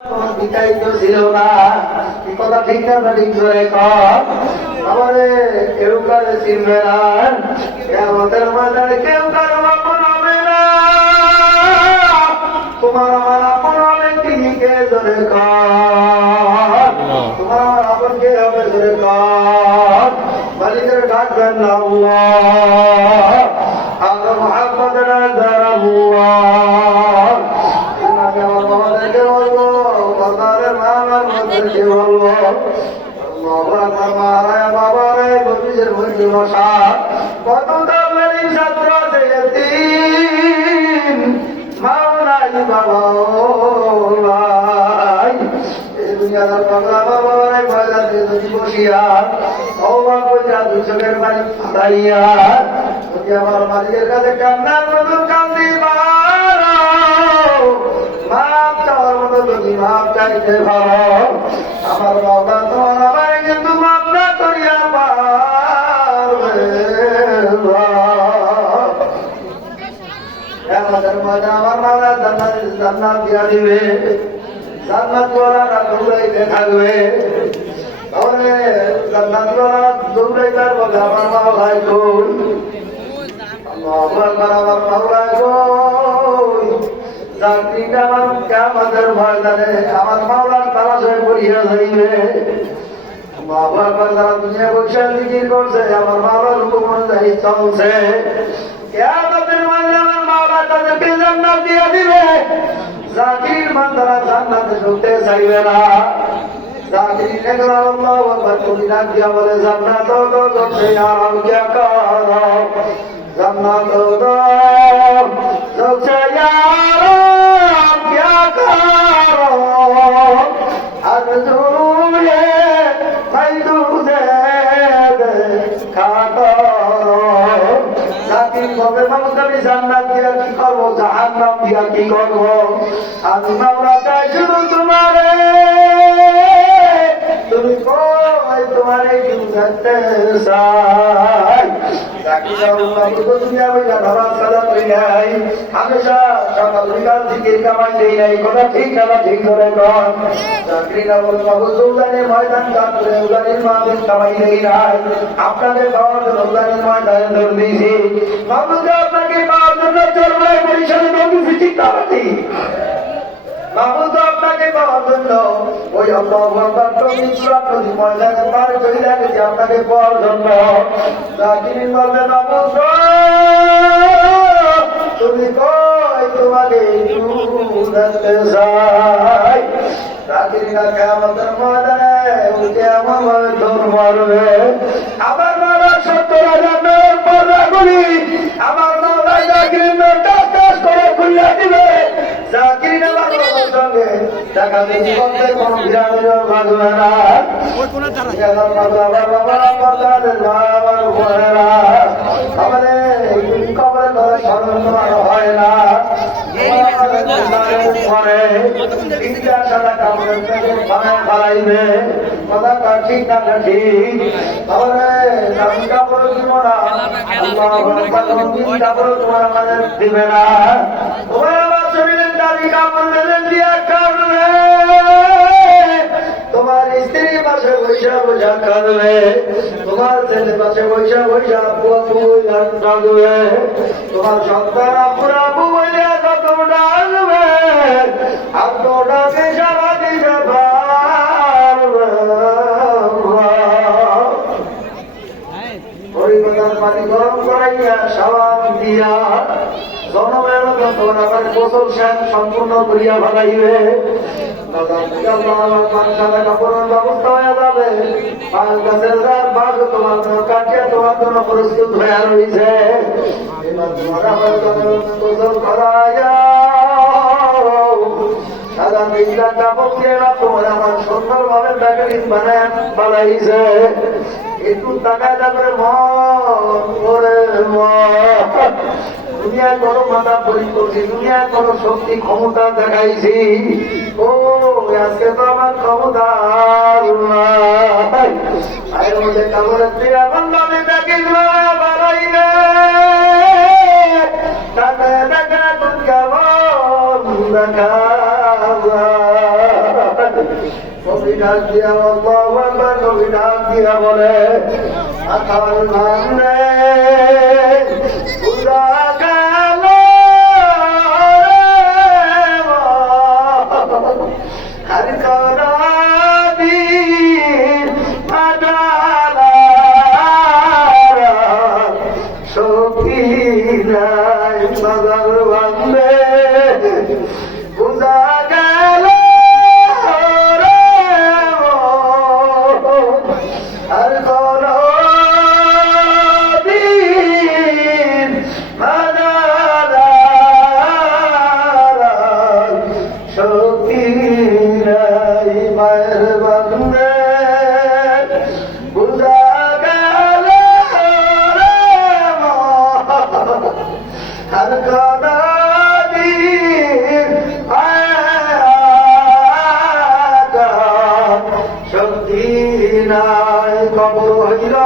বিতাড়িত ছিল না, এই কথা ঠিক না ঠিক করে কর। আমারে কেউ কারে চিনবে না, কিয়ামতের ময়দানে কেউ কারো আপন হবে না। তোমার আমার আপন হবে তিনি কে ধরে কর, তোমার আমার আপন কে হবে ধরে কর। মালিকের ডাকবেন না আল্লাহ, আর মুহাম্মাদের ডাকবেন আল্লাহ। আমার বাবাদেরকে বলবো, বাবারে মামার মধ্যে বলবো, বাবারে বত্রিশের মধ্যে বসা কত দামের ছাত্র আছে মাও নাই বাবা এই দুনিয়ার বাংলা বাবারে পয়লা দিয়ে যদি বসিয়া অবা পয়সা দুচকের বাড়ি ফাটাইয়া যদি আমার মালিকের কাছে কান্নার মতন কান্দি মাপ চাওয়ার মতো যদি মাপ চাইতে পারো, আমার বাবা তোমার আমার কিন্তু মাপ না করিয়া পারবে। আমাদের মধ্যে আমার বাবা জান্নাত দিয়া দিবে, জান্নাত ওয়ালা দৌড়াইতে থাকবে। তাহলে জান্নাত ওয়ালা দৌড়াইবার মধ্যে আমার মাওলাই কই, আমার মাওলাই কই। চাকরিটা আমার কিয়ামতের ময়দানে আমার মাওলার তালাশ হয়ে পড়িয়া যাইবে। বাবার যারা দুনিয়া বৈশা জিকির করছে, আমার মাওলার হুকুম অনুযায়ী চলছে, কিয়ামতের ময়দানে আমার মাওলা তাদেরকে জান্নাত দিয়া দিবে। জাকির বান্দারা জান্নাতে ঢুকতে চাইবে না। জাকির নেকর আল্লাহু আকবার কবি ডাক দিয়া বলে, জান্নাত তো জোরে আর क्या करो, জান্নাত তো জোরে यार क्या करो, আরজুয়ে ফাইদুজে দেখা করো। জাকির বলে, মাওলা আমি জান্নাত দিয়া কি করবো, জাহান্নাম দিয়া কি করবো? আমি মাওলা চাই শুধু তোমারে, তুমি কই তোমারে কি বুঝাতে চাই। দুনিয়া বইলা নামাজ কালাম করি নাই, হামেশা সকাল বিকাল জিকির কামাই দেই নাই, কথা ঠিক না ঠিক করে কর। চাকরি না বল বাবু উদানের ময়দান কাটলে উদানের মাহফিল কামাই দেই নাই, আপনাদের খাওয়ার জন্য উদানের ময়দানে দৌড় দিয়েছি। বাবুকে আপনাকে পাওয়ার জন্য চরমায় পরিষদে দৌড় ঠিক কামাতি বাবু তো আপনাকে পাওয়ার জন্য ওই নদী ময়দানে পার চলে গেছে আপনাকে পাওয়ার জন্য। চাকরি বলবে, বাবু তুমি কই তোমাকে দেখতে চাই। চাকরিটা কিয়ামতের ময়দানে উঠে আমার দৌড় মারবে। আমার মারা ৭০,০০০ মেয়ের পর্দাগুলি আমার মাওলায় চাকরির টাস টাস করে খুলে দিবে। চাকরি নেওয়ার সঙ্গে টাকা বেশি করতে কোনো বিরামের লাগবে না। আমাদের কবরে ধরে স্মরণ করা হয় না, কথা ঠিক না ঠিক। তাহলে কাপড় দিব না, কাপড় তোমার আমাদের দিবে না। তোমার আমার শরীরের দাবি কাপড় দেবেন দিয়া কাঁদবে, তোমার স্ত্রী পাশে বৈশা বৈশা কাঁদবে, তোমার ছেলে পাশে বৈশা বৈশা আপু আপু বইলা কাঁদবে, তোমার সন্তান আপুর আপু বইলা যত ডাকবে আপনাকে সারা দিতে পারবে। পরিবারের পানি গরম করাইয়া সাবান দিয়া জনমের মতো তোমার আবার গোসল শেষ সম্পূর্ণ করিয়া ভালাইবে। কাপড়ের ব্যবস্থা হয়ে যাবে, তোমার জন্য কাটিয়া তোমার জন্য প্রস্তুত হয়ে রয়েছে। সাদা মিশলা কাপড় দিয়ে তোমার আমার সুন্দর ভাবে প্যাকেটিং বানায় বানাইছে। একটু টাকায় তারপরে দুনিয়ায় কোনো মাথা পরি করছি, দুনিয়ায় কোনো শক্তি ক্ষমতা দেখাইছি। ও আজকে তো আমার ক্ষমতা এর মধ্যে কাপড়ের দিয়ে আমার নামে প্যাকেজ বানাইবে। দেখা দেখা কেমন দেখা ডাক দিয়া আল্লাহু আকবার নবী ডাক দিয়া বলে আকাল নামে খুদা গেল হর করাবি আদালা শোকি নাই মগর বন্দে খুদা গেল হর করাবি আদালা শোকি নাই মায়ের বন্দে খুদা গেল হর করাবি শক্তি নাই কবর হইল